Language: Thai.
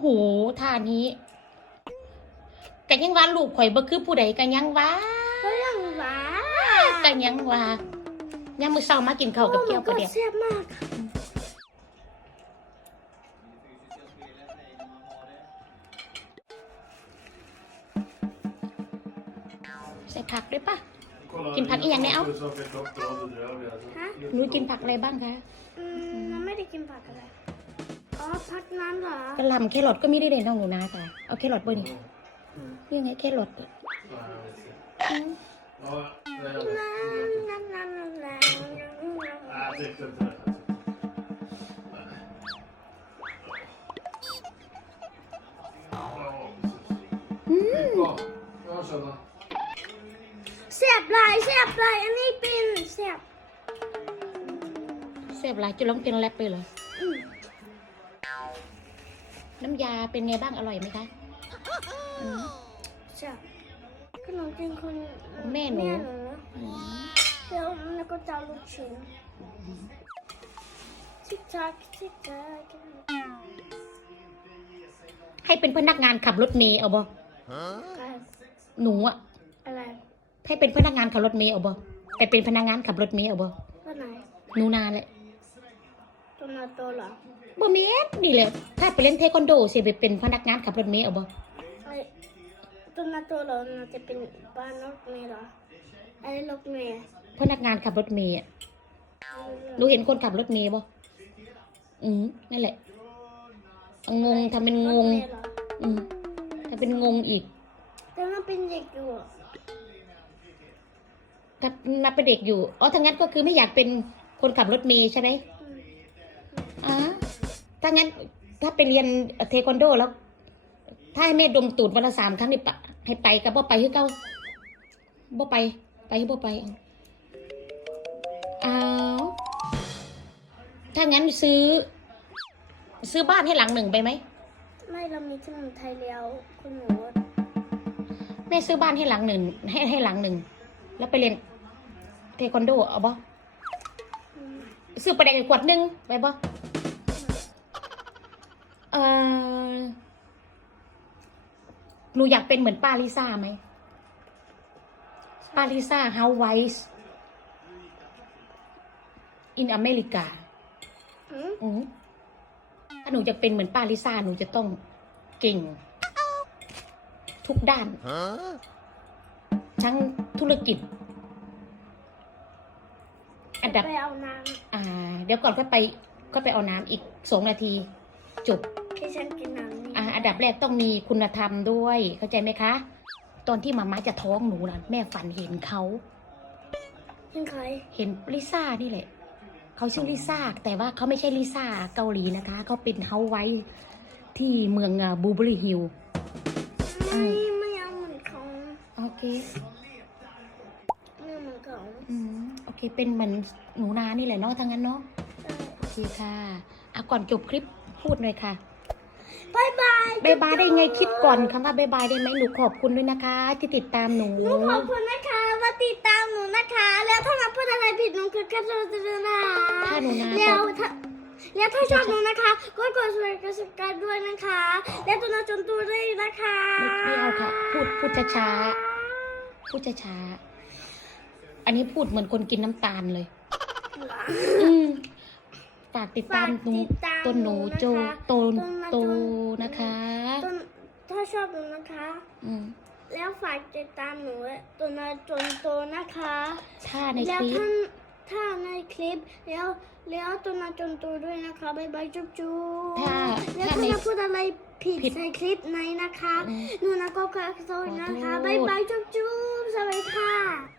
โหท่านี้กันยังว่าลูกข่อยบ่คือผู้ใดกันยังว่าก็ยังหวากันยังว่ายังมื้อเช้ามากินข้าวกับเกี๊ยวปลาเดียวแซ่บมากใส่ผักด้วยปะ Kolla, Kim Pak igen, ja. Du som fick upp då, det gör vi alltså. ฮะหนูกินผักอะไรบ้างคะอืมมันไม่ได้กินผักอะไร อ๋อผักนั้นเหรอกระหล่ำแครอทก็ไม่ได้เลยน้องหนูนาค่ะเอาแครอทบ่นี่ยังไงแครอท Ja, jag vet inte. อืม Ja, det är น้ำน้ำน้ำน้ำน้ำ Nej, jag tyckte inte det. Ja, precis. Bra. Jag känner. แซ่บหลายแซ่บหลายอันนี้เป็นแซ่บแซ่บหลายจะร้องเพลงแรปไปเหรออืม น้ำยาเป็นไงบ้างอร่อยไหมคะอืมแซ่บขนมจีนคนแม่หนูแม่หนูอืมแล้วแล้วก็จะเอาลูกชิ้นชิคชักชิคชักให้เป็นพนักงานขับรถเมย์เอาบ่อะไรหนูอะอะไรให้เป็นพนักงานขับรถเมย์เอาบ่แต่เป็นพนักงานขับรถเมย์เอาบ่ก็ไหนหนูนาเลยตัวนาโตเหรอ บ่แม่นนี่แหละ ถ้าไปเล่นเทควันโดสิไปเป็นพนักงานขับรถเมย์เอาบ่ไอ้ตัวนาโตเหรอน่าจะเป็นบ้านรถเมล์เหรอไอ้รถเมล์พนักงานขับรถเมย์อะหนูเห็นคนขับรถเมย์บ่อืมนั่นแหละเอางงทำเป็นงงรถเมล์เหรออืมถ้าเป็นงงอีกแต่มันเป็นเด็กอยู่อะถ้านับเป็นเด็กอยู่ อ๋อถ้างั้นก็คือไม่อยากเป็นคนขับรถเมย์ใช่ไหมอืมอ๋อ ถ้างั้น ถ้าไปเรียนเทควันโดแล้ว ถ้าให้แม่ดมตูดวันละสามครั้งนี่ปะให้ไปกับบ่ไปคือเก้าบ่ไป ไปคือบ่ไปอ้าวถ้างั้นซื้อ ซื้อบ้านให้หลังหนึ่งไปไหม ไม่เรามีที่เมืองไทยแล้วคุณหนูแม่ซื้อบ้านให้หลังหนึ่งให้ให้หลังหนึ่ง แล้วไปเรียนเทควันโดเอาบ่อืมซื้อประแดงอีกขวดหนึงไปบ่ หนูอยากเป็นเหมือนป้าลิซ่าไหมป้าลิซ่าเฮาไวส์อินอเมริกาอืมอืมถ้าหนูจะเป็นเหมือนป้าลิซ่าหนูจะต้องเก่ง ทุกด้านทั้งธุรกิจ อันดับไปเอาน้อ่า เดี๋ยวก่อนก็ไป ก็ไปเอาน้ำอีกสองนาที จบำที่ฉันกินน้ำนี่อ่าอัน ดับแรกต้องมีคุณธรรมด้วย เข้าใจไหมคะ ตอนที่มาม่าจะท้องหนูนะแม่ฝันเห็นเขายังใครเห็นลิซ่านี่แหละเขาชื่อลิซ่าแต่ว่าเขาไม่ใช่ลิซ่าเกาหลีนะคะเขาเป็นเฮาไว้ที่เมืองบูเบอรี่ฮิลไม่ไม่เอาเหมือนเขาโอเคไม่เอาเหมือนเขาอืมโอเคเป็นเหมือนหนูนานี่แหละเนาะทั้งนั้นเนาะใช่โอเคค่ะอะก่อนจบคลิปพูดหน่อยค่ะ บายบายบายบายได้ไงคิดก่อนคำว่าบายบายได้ไหมหนูขอบคุณด้วยนะคะ ที่ติดตามหนูหนูขอบคุณนะคะว่าติดตามหนูนะคะ แล้วถ้ามาพูดอะไรผิดหนูคือขอโทษด้วยนะถ้าหนูนะแล้วถ้าแล้วถ้าชอบหนูนะคะก็กดสมัครกระสิบการด้วยนะคะ และตัวน้าจนตัวด้วยนะคะไม่ไม่เอาค่ะพูดพูดช้าๆพูดช้าๆอันนี้พูดเหมือนคนกินน้ำตาลเลยอืม ฝากติดตามหนูฝากติดตามต้นหนูโจหนูนะคะโตนต้นนะโตโจนะคะต้นถ้าชอบหนูนะคะ อืมแล้วฝากติดตามหนูและตัวน้าจนโตนะคะ ถ้าในแล้วคลิปท่านถ้าในคลิปแล้วแล้วตัวนาจนตัวด้วยนะคะบายบายจุ๊บจุ๊บถ้าแล้วถ้าถ้าในจะพูดอะไรผิดผิดในคลิปไหนนะคะอืมหนูนะก็ขอโทษนะคะขอโทษบายบายจุ๊บจุ๊บสวัสดีค่ะ